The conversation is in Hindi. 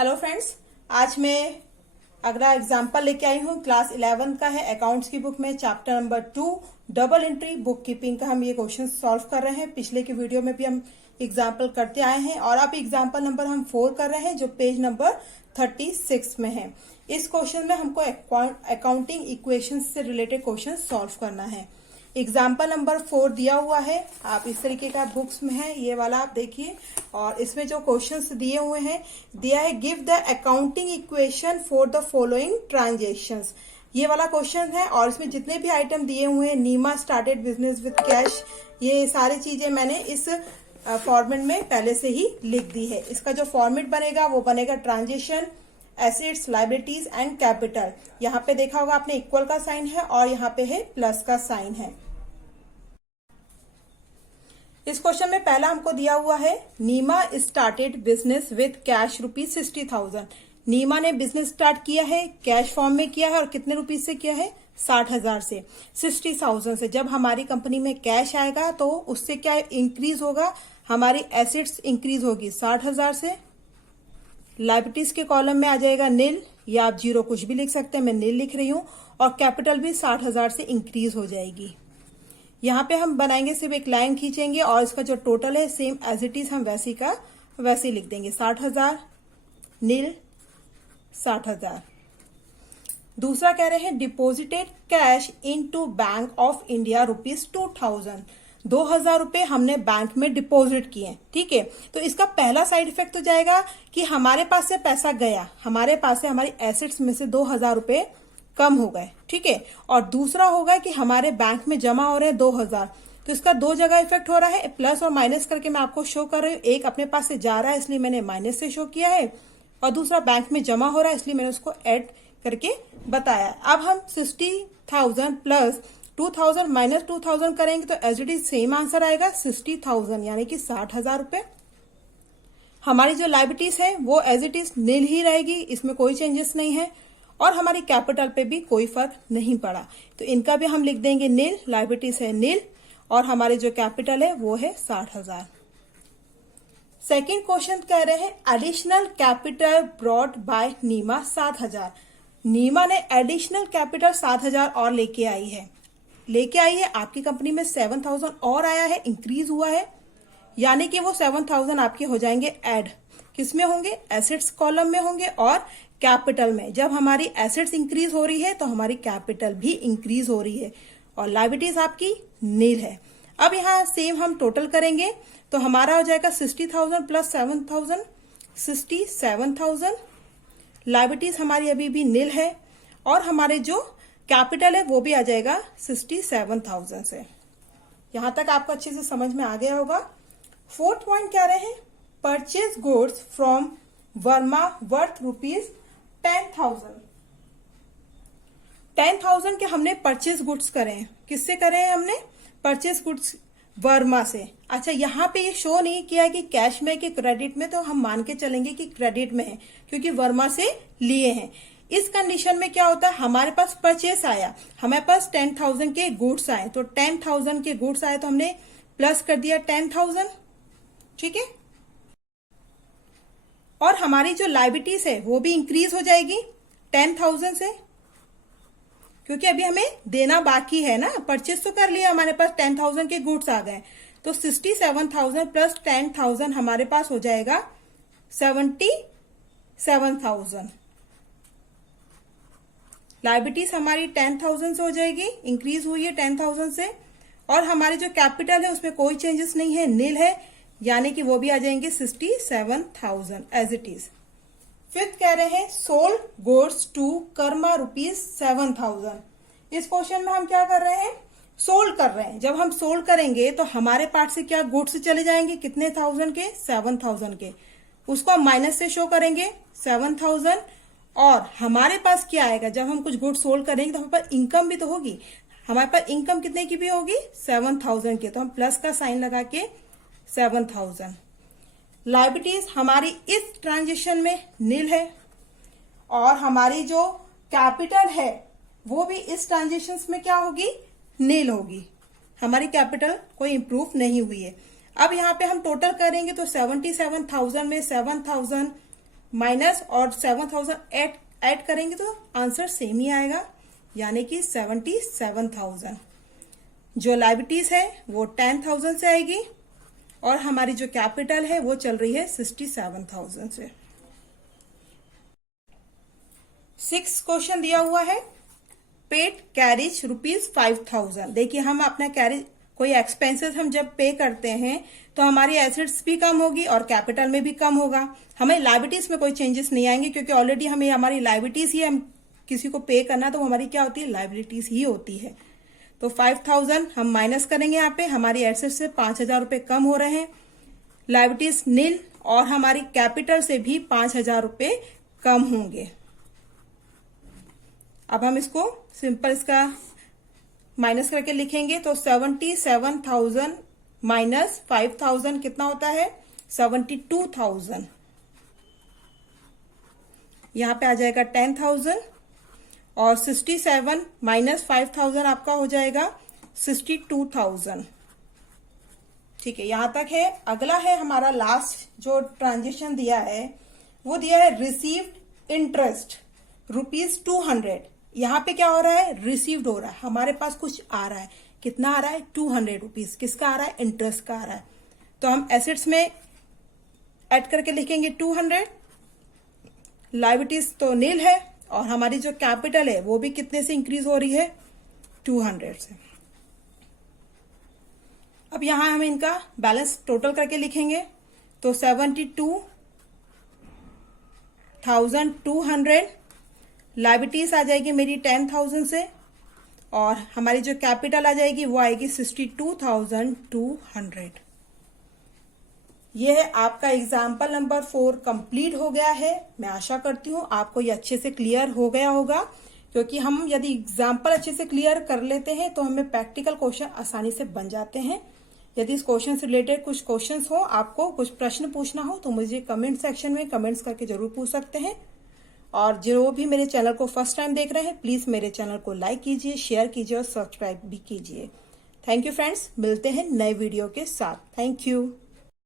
हेलो फ्रेंड्स, आज मैं अगला एग्जाम्पल लेके आई हूँ। क्लास 11 का है, अकाउंट्स की बुक में chapter number 2 double entry book keeping का हम ये क्वेश्चन सॉल्व कर रहे हैं। पिछले की वीडियो में भी हम एग्जाम्पल करते आए हैं और अब एग्जाम्पल नंबर हम 4 कर रहे हैं जो पेज नंबर 36 में है। इस क्वेश्चन में हमको अकाउंटिंग इक्वेशन से रिलेटेड क्वेश्चन सॉल्व करना है। एग्जाम्पल नंबर 4 दिया हुआ है, आप इस तरीके का बुक्स में है, ये वाला आप देखिए। और इसमें जो क्वेश्चंस दिए हुए हैं, दिया है give the accounting equation for the following transactions. ये वाला क्वेश्चन है और इसमें जितने भी आइटम दिए हुए हैं, नीमा स्टार्टेड बिजनेस विद कैश, ये सारी चीजें मैंने इस फॉर्मेट में पहले से ही लिख दी है। इसका जो फॉर्मेट बनेगा वो बनेगा transaction, assets, liabilities and capital. यहाँ पे देखा होगा आपने इक्वल का साइन है और यहाँ पे है प्लस का साइन है। इस क्वेश्चन में पहला हमको दिया हुआ है Neema started business with cash rupees 60,000। Neema ने बिजनेस स्टार्ट किया है, कैश फॉर्म में किया है और कितने रुपीज से किया है? 60,000 से, 60,000 से। जब हमारी कंपनी में कैश आएगा तो उससे क्या इंक्रीज होगा? हमारी एसेट्स इंक्रीज होगी 60,000 से। लायबिलिटीज के कॉलम में आ जाएगा नील, या आप जीरो कुछ भी लिख सकते हैं, मैं नील लिख रही हूं। और कैपिटल भी 60,000 से इंक्रीज हो जाएगी। यहाँ पे हम बनाएंगे, सिर्फ एक लाइन खींचेंगे और इसका जो टोटल है सेम एज इट इज हम वैसी का वैसे लिख देंगे। 60,000 नील 60,000। दूसरा कह रहे हैं deposited cash into bank of India rupees 2,000। 2,000 रुपए हमने बैंक में डिपॉजिट किए, ठीक है। तो इसका पहला साइड इफेक्ट हो जाएगा कि हमारे पास से पैसा गया, हमारे पास से हमारी एसेट्स में से 2,000 रुपए कम हो गए, ठीक है। और दूसरा होगा कि हमारे बैंक में जमा हो रहे हैं 2,000। तो इसका दो जगह इफेक्ट हो रहा है, प्लस और माइनस करके मैं आपको शो कर रही हूँ। एक अपने पास से जा रहा है इसलिए मैंने माइनस से शो किया है, और दूसरा बैंक में जमा हो रहा है इसलिए मैंने उसको ऐड करके बताया। अब हम 60,000 प्लस 2,000 माइनस 2,000 करेंगे तो as it is same answer आएगा 60,000, यानी कि 60,000 रुपए। हमारी जो लायबिलिटीज है वो एज इट इज नील ही रहेगी, इसमें कोई चेंजेस नहीं है। और हमारी कैपिटल पे भी कोई फर्क नहीं पड़ा, तो इनका भी हम लिख देंगे नील। लायबिलिटीज है नील और हमारे जो कैपिटल है वो है 60,000। सेकेंड क्वेश्चन कह रहे हैं एडिशनल कैपिटल ब्रॉट बाय नीमा 7,000। नीमा ने एडिशनल कैपिटल 7,000 और लेके आई है। आपकी कंपनी में 7,000 और आया है, इंक्रीज हुआ है, यानी कि वो 7,000 आपके हो जाएंगे ऐड। किसमें होंगे? एसेट्स कॉलम में होंगे और कैपिटल में। जब हमारी एसेट्स इंक्रीज हो रही है तो हमारी कैपिटल भी इंक्रीज हो रही है और लायबिलिटीज आपकी नील है। अब यहाँ सेम हम टोटल करेंगे तो हमारा हो जाएगा 60,000 प्लस 7,000, 67,000। लायबिलिटीज हमारी अभी भी नील है और हमारे जो कैपिटल है वो भी आ जाएगा 67,000 से। यहां तक आपको अच्छे से समझ में आ गया होगा। फोर्थ पॉइंट कह रहे हैं purchase goods from Verma worth rupees 10,000। 10,000 के हमने परचेज गुड्स करे हैं। किससे करे हैं हमने? परचेज गुड्स वर्मा से। अच्छा, यहाँ पे ये शो नहीं किया है कि कैश में कि क्रेडिट में, तो हम मान के चलेंगे कि क्रेडिट में है क्योंकि वर्मा से लिए हैं। इस कंडीशन में क्या होता है, हमारे पास परचेस आया, हमारे पास 10,000 के गुड्स आए, तो 10,000 के गुड्स आए तो हमने प्लस कर दिया 10,000, ठीक है। और हमारी जो लायबिलिटीज है वो भी इंक्रीज हो जाएगी 10,000 से, क्योंकि अभी हमें देना बाकी है ना। परचेस तो कर लिया, हमारे पास 10,000 के गुड्स आ गए, तो 67,000 प्लस 10,000 हमारे पास हो जाएगा 77,000। लायबिलिटीज हमारी 10,000 से हो जाएगी, इंक्रीज हुई है 10,000 से। और हमारी जो कैपिटल है उसमें कोई चेंजेस नहीं है, नील है, यानी कि वो भी आ जाएंगे 67,000 एज इट इज। फिफ्थ कह रहे हैं sold goods to Karma rupees 7,000। इस क्वेश्चन में हम क्या कर रहे हैं? सोल्ड कर रहे हैं। जब हम सोल्ड करेंगे तो हमारे पार्ट से क्या गुड्स चले जाएंगे, कितने थाउजेंड के? 7,000 के। उसको हम माइनस से शो करेंगे 7,000। और हमारे पास क्या आएगा? जब हम कुछ गुड्स सोल्ड करेंगे तो हमारे पास इनकम भी तो होगी। हमारे पास इनकम कितने की भी होगी? 7,000 के, तो हम प्लस का साइन लगा के 7,000। लायबिलिटीज हमारी इस ट्रांजेक्शन में नील है और हमारी जो कैपिटल है वो भी इस ट्रांजेक्शन में क्या होगी? नील होगी। हमारी कैपिटल कोई इंप्रूव नहीं हुई है। अब यहाँ पे हम टोटल करेंगे तो 77,000 में 7,000 माइनस और 7,000 ऐड करेंगे तो आंसर सेम ही आएगा, यानी कि 77,000। जो लायबिलिटीज है वो 10,000 से आएगी और हमारी जो कैपिटल है वो चल रही है 67,000 से। 6 क्वेश्चन दिया हुआ है, पेड कैरिज ₹5,000। देखिए हम अपना कैरिज कोई एक्सपेंसेस हम जब पे करते हैं तो हमारी एसेट्स भी कम होगी और कैपिटल में भी कम होगा। हमें लायबिलिटीज में कोई चेंजेस नहीं आएंगे क्योंकि ऑलरेडी हमें हमारी लायबिलिटीज ही, हम किसी को पे करना तो हमारी क्या होती है, लायबिलिटीज ही होती है। तो 5,000 हम माइनस करेंगे, यहाँ पे हमारी एसेट से 5,000 रुपए कम हो रहे हैं, लायबिलिटीज नील और हमारी कैपिटल से भी 5,000 रुपए कम होंगे। अब हम इसको सिंपल इसका माइनस करके लिखेंगे तो 77,000 माइनस 5,000 कितना होता है, 72,000। यहां पे आ जाएगा 10,000 और 67 माइनस 5,000 आपका हो जाएगा 62,000। ठीक है, यहां तक है। अगला है हमारा लास्ट जो ट्रांजेक्शन दिया है वो दिया है रिसीव्ड इंटरेस्ट ₹200। यहाँ पे क्या हो रहा है, रिसीव्ड हो रहा है, हमारे पास कुछ आ रहा है। कितना आ रहा है, ₹200। किसका आ रहा है, इंटरेस्ट का आ रहा है। तो हम एसेट्स में ऐड करके लिखेंगे 200, लायबिलिटीज तो नील है और हमारी जो कैपिटल है वो भी कितने से इंक्रीज हो रही है, 200 से। अब यहां हम इनका बैलेंस टोटल करके लिखेंगे तो 72,200, लायबिलिटीज आ जाएगी मेरी 10,000 से और हमारी जो कैपिटल आ जाएगी वो आएगी 62,200। ये है आपका एग्जाम्पल नंबर 4 कंप्लीट हो गया है। मैं आशा करती हूँ आपको ये अच्छे से क्लियर हो गया होगा, क्योंकि हम यदि एग्जाम्पल अच्छे से क्लियर कर लेते हैं तो हमें प्रैक्टिकल क्वेश्चन आसानी से बन जाते हैं। यदि इस क्वेश्चन से रिलेटेड कुछ क्वेश्चंस हो, आपको कुछ प्रश्न पूछना हो तो मुझे कमेंट सेक्शन में कमेंट्स करके जरूर पूछ सकते हैं। और जो भी मेरे चैनल को फर्स्ट टाइम देख रहे हैं प्लीज मेरे चैनल को लाइक कीजिए, शेयर कीजिए और सब्सक्राइब भी कीजिए। थैंक यू फ्रेंड्स, मिलते हैं नए वीडियो के साथ। Thank you.